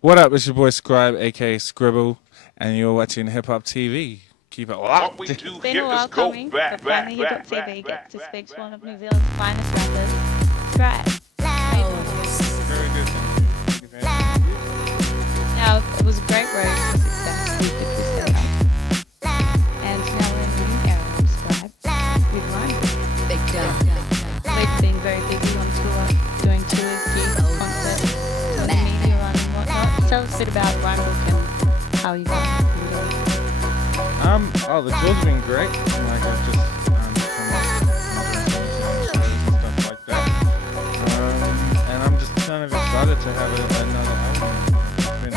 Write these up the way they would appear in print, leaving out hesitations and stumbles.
What up, it's your boy Scribe, aka Scribble, and you're watching Hip Hop TV. Keep it locked. It's been a while coming, but finally hiphop.tv gets to speak to one of New Zealand's finest rappers, Scribe. Very good. Thank you. Now, it was a great road to success with the Crusader. And now we're in a new era of Scribe with Rhyme. Big Dumb. We've been very busy on tour, doing tours, gigs, concerts, doing media run and whatnot. Tell us a bit about Rhyme and how you got it. The tour's been great. Like I've just come up and doing stuff like that. And I'm just kind of excited to have another album. It's been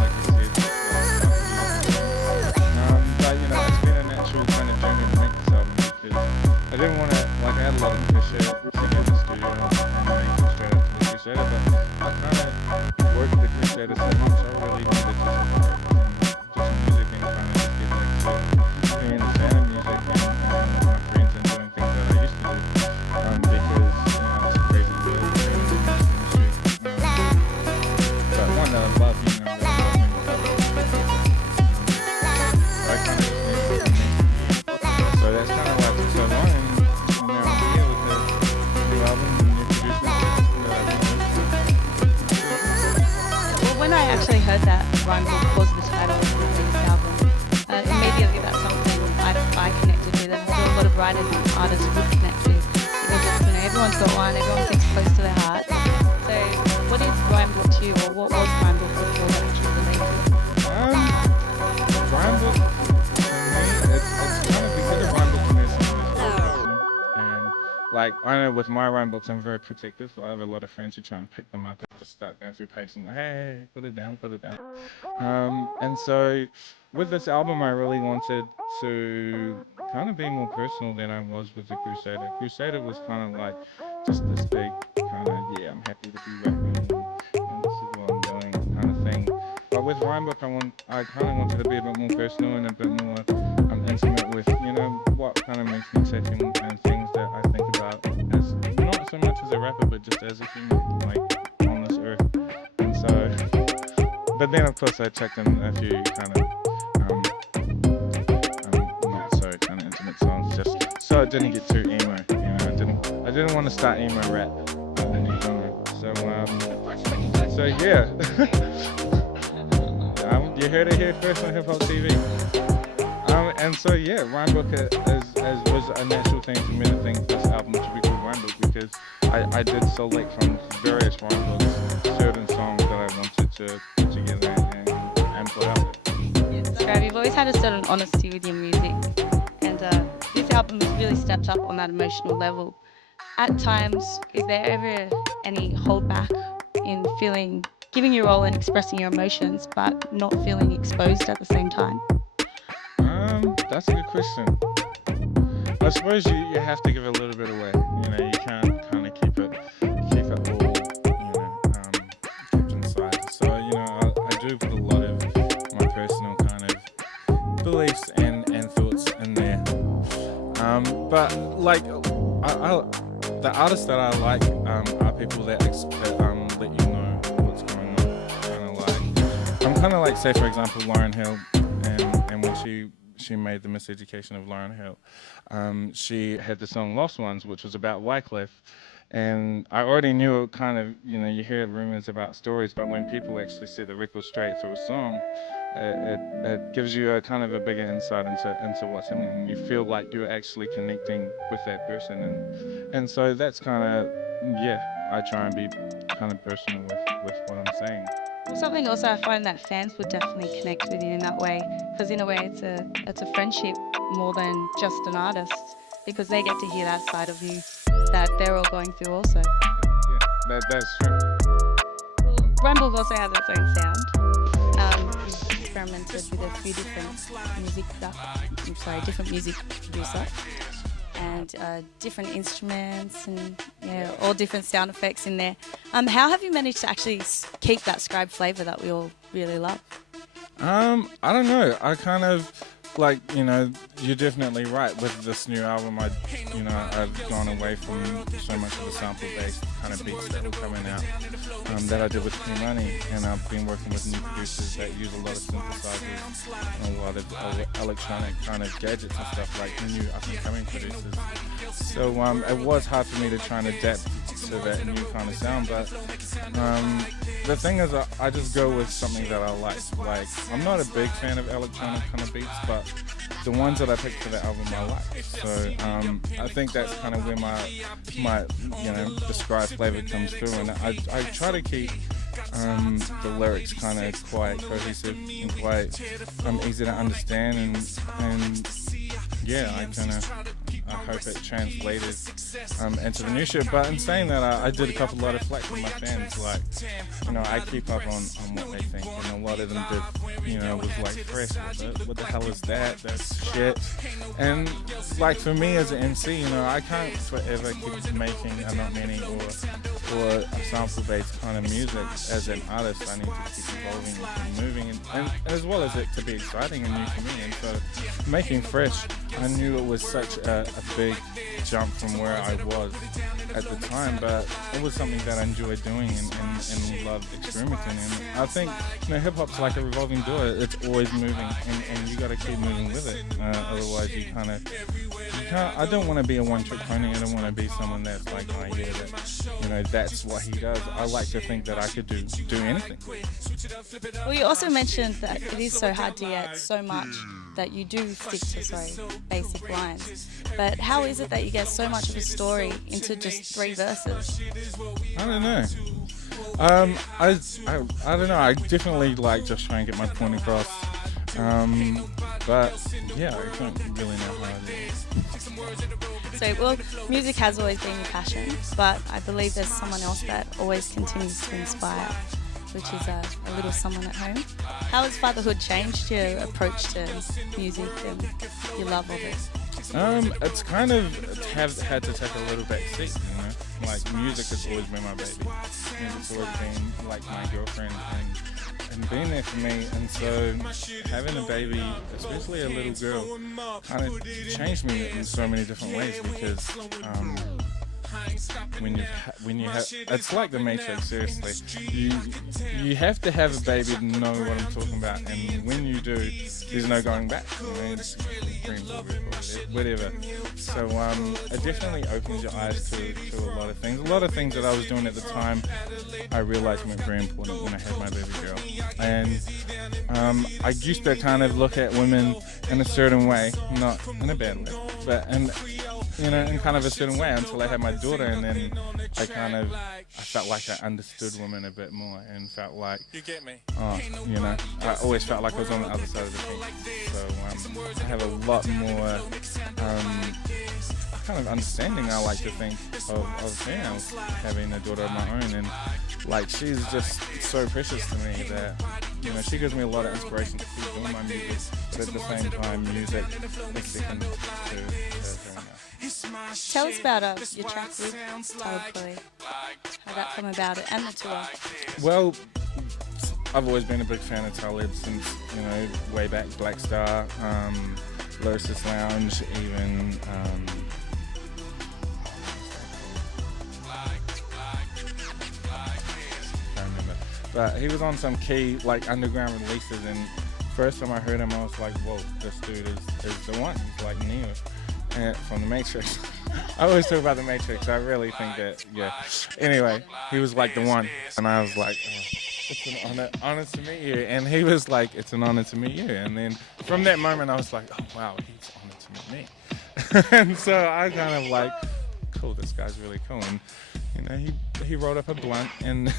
like I said, but you know, it's been a natural kind of journey to make this album because I didn't want to I had a lot of pressure to get in the studio and make it straight up to the Crusader, but I kind of worked the Crusader so much I really needed to music and kind of just get back to being a fan of music and my friends and doing things that I used to do because you know it's a crazy world in the music industry. But one that I love, you know, I kind of just needed to make so that's kind of why it took so long and now I'm here with the new album and new producers that I've been Well, when I actually heard that Rhyme Book was the title of the album, immediately that's something I connected with, and I feel a lot of writers and artists would connect with because you know everyone's got one, everyone thinks close to their heart. So, what is Rhyme Book to you, or what was Rhyme Book before that actually released? Rhyme Book for me, it's kind of because of Rhyme Book to me, it's something that's very personal. And like I know with my Rhyme Books, I'm very protective. So I have a lot of friends who try and pick them up and just start going through pages and like, hey, put it down, put it down. And so with this album, I really wanted to kind of be more personal than I was with the Crusader. Crusader was kind of like just this big kind of, yeah, I'm happy to be rapping and this is what I'm doing kind of thing. But with Rhyme Book, I kind of wanted to be a bit more personal and a bit more intimate with, you know, what kind of makes me tick and things that I think about as not so much as a rapper, but just as a human, like on this earth. And so, but then of course I checked in a few kind of not so kind of intimate songs, just so it didn't get too emo. You know, I didn't want to start emo rap in the new genre. So yeah. You heard it here first on Hip Hop TV. And so yeah, Rhyme Book was a natural thing for me to think this album should be called Rhyme Book because I did select from various Rhyme Books certain songs that I wanted to put together and put out there. Scribe, you've always had a certain honesty with your music, and this album has really stepped up on that emotional level. At times, is there ever any holdback in giving your all and expressing your emotions, but not feeling exposed at the same time? That's a good question. I suppose you have to give a little bit away. You know, you can't kind of keep it all, you know, kept inside. So, you know, I do put a lot of my personal kind of beliefs and thoughts in there. But like, the artists that I like are people that let you know what's going on. I'm kind of like, say for example, Lauryn Hill, and when she made the miseducation of Lauryn Hill, she had the song Lost Ones, which was about Wycliffe. And I already knew it kind of, you know, you hear rumors about stories, but when people actually see the record straight through a song, it gives you a kind of a bigger insight into what's happening. You feel like you're actually connecting with that person. And so that's kind of, yeah, I try and be kind of personal with what I'm saying. Well, something also I find that fans would definitely connect with you in that way, because in a way it's a friendship more than just an artist, because they get to hear that side of you that they're all going through also. Yeah, that's true. Well, Rhyme Book also has its own sound. You've experimented with a few different music producers and different instruments and all different sound effects in there. How have you managed to actually keep that Scribe flavour that we all really love? I don't know. I kind of like, you know, you're definitely right. With this new album, I've gone away from so much of the sample-based kind of beats that were coming out that I did with Money, and I've been working with new producers that use a lot of synthesizers and a lot of electronic kind of gadgets and stuff, like new up-and-coming producers. So it was hard for me to try and adapt to that new kind of sound, but the thing is, I just go with something that I like. Like, I'm not a big fan of electronic kind of beats, but the ones that I picked for the album I like. So I think that's kind of where my you know, the scribe flavor comes through, and I try to keep the lyrics kind of quite cohesive and quite easy to understand, and yeah, I hope it translated into the new shit. But in saying that, I did a lot of flack from my fans. Like, you know, I keep up on what they think, and a lot of them did, you know, was like, fresh, what the hell is that? That's shit. And like, for me as an MC, you know, I can't forever keep making a not many or a sample-based kind of music. As an artist, I need to keep evolving and moving, and as well as it to be exciting and new for me. And so making Fresh, I knew it was such a big jump from where I was at the time, but it was something that I enjoyed doing and loved experimenting. And I think, you know, hip-hop's like a revolving door. It's always moving, and you got to keep moving with it. Otherwise, you can't. I don't want to be a one-trick pony. I don't want to be someone that's like, oh yeah, that, you know, that's what he does. I like to think that I could do anything. Well, you also mentioned that it is so hard to get so much that you do stick to basic lines. But how is it that you get so much of a story into just 3 verses? I don't know. I don't know. I definitely like just try and get my point across. But yeah, I don't really know how it is. So, well, music has always been your passion, but I believe there's someone else that always continues to inspire, which is a little someone at home. How has fatherhood changed your approach to music and your love of it? It's kind of had to take a little back seat, you know. Like, music has always been my baby. Music's always been like my girlfriend and been there for me. And so having a baby, especially a little girl, kind of changed me in so many different ways, because when you have, it's like the Matrix, seriously. You have to have a baby to know what I'm talking about, and when you do, there's no going back. You know, it's whatever. So it definitely opens your eyes to a lot of things. A lot of things that I was doing at the time, I realized were very important when I had my baby girl. And I used to kind of look at women in a certain way, not in a bad way, but you know, in kind of a certain way, until I had my daughter, and then I felt like I understood women a bit more, and felt like, you know, I always felt like I was on the other side of the fence. So I have a lot more kind of understanding, I like to think, of females, having a daughter of my own. And like, she's just so precious to me that, you know, she gives me a lot of inspiration to keep doing my music, but at the same time, music is second to her now. Tell us about your track with Twitchl, how that come about, and the tour. Well, I've always been a big fan of Talib since, you know, way back, Black Star, Lyricist Lounge, even but he was on some key, like, underground releases, and first time I heard him, I was like, whoa, this dude is the one. He's like Neo from The Matrix. I always talk about The Matrix. I really think that, yeah. Anyway, he was like the one, and I was like, oh, it's an honor to meet you. And he was like, it's an honor to meet you. And then from that moment, I was like, oh, wow, he's honored to meet me. And so I kind of like, cool, this guy's really cool. And, you know, he rolled up a blunt, and